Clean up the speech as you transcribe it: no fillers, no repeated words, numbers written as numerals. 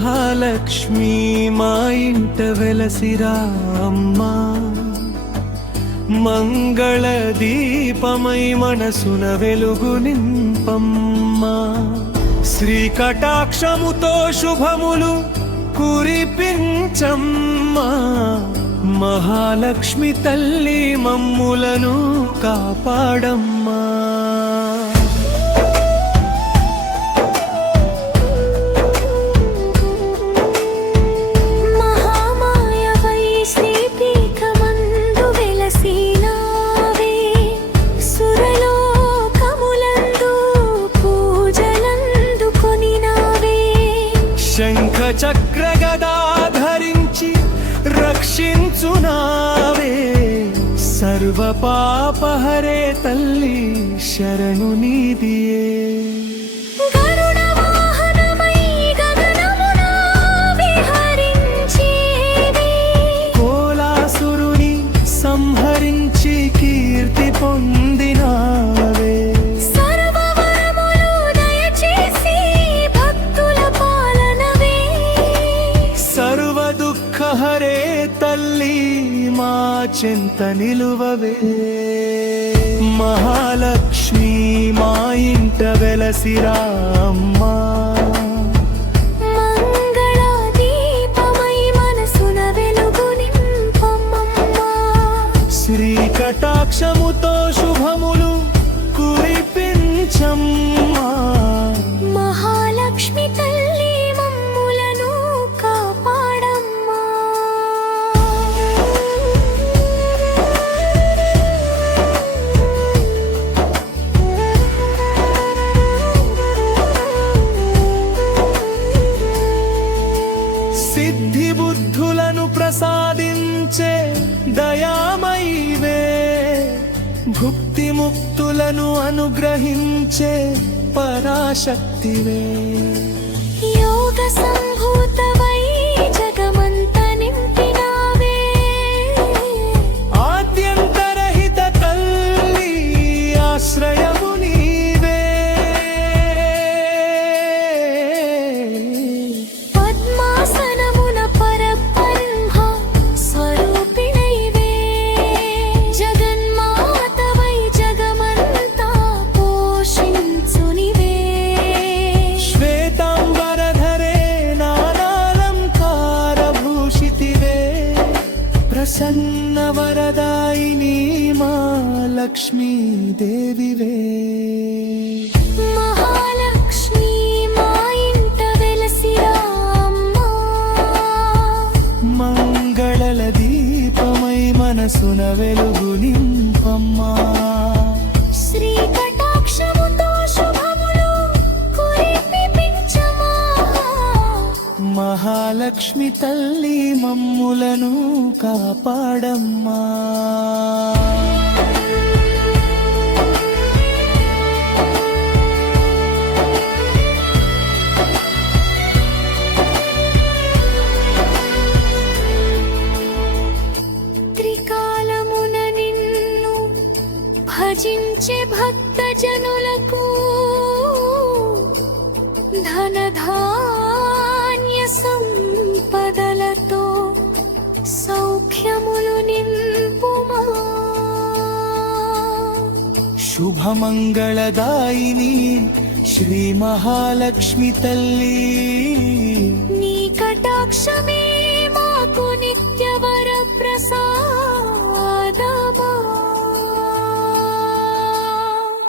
మహాలక్ష్మి మా ఇంట వెలసిరా అమ్మా, మంగళ దీపమై మనసున వెలుగు నింపమ్మా. శ్రీ కటాక్షముతో శుభములు కురిపించమ్మా, మహాలక్ష్మి తల్లి మమ్ములను కాపాడమ్మా. శంఖ చక్ర గదా ధరించి రక్షించునావే, సర్వ పాపహరే తల్లి శరణు నీదియే. కోలాసురుని సంహరించి కీర్తి పొందినావే, హరే తల్లి మా చింత నిలువవే. మహాలక్ష్మి మా ఇంట వెలసిరా అమ్మా, మంగళ దీపమై మనసున వెలుగు నింపమ్మా. శ్రీ కటాక్షముతో శుభములు కురిపించమ్మా, మహాలక్ష్మి తల్లి మమ్ములను కాపాడమ్మా. సిద్ధి బుద్ధులను ప్రసాదించే దయామయివే, భుక్తి ముక్తులను అనుగ్రహించే పరాశక్తివే. యోగ సంభూతవై జగమంత నింపినావే, ఆద్యంతరహిత తల్లి ఆశ్రయము నీవే. పద్మాసనమున పరబ్రహ్మ స్వరూపిణైవే, జగన్మాతవై జగమంతా పోషించునివే. శ్వేతాంబరధరే నానాలంకార భూషితివే, ప్రసన్న వరదాయిని మా లక్ష్మీ దేవివే. మహాలక్ష్మి మా ఇంట వెలసిరా అమ్మా, మంగళల దీపమై మనసున వెలుగు నింపమ్మా. శ్రీ కటాక్షముతో శుభములు కురిపించమా, మహాలక్ష్మి తల్లి మమ్ములను కాపాడమ్మా. త్రికాలమున నిన్ను భజించే భక్తజనులకు ధనధాన్య సంపదలతో సౌఖ్యములు నింపుమా. శుభమంగళదాయిని శ్రీ మహాలక్ష్మి తల్లి, నీ కటాక్షమే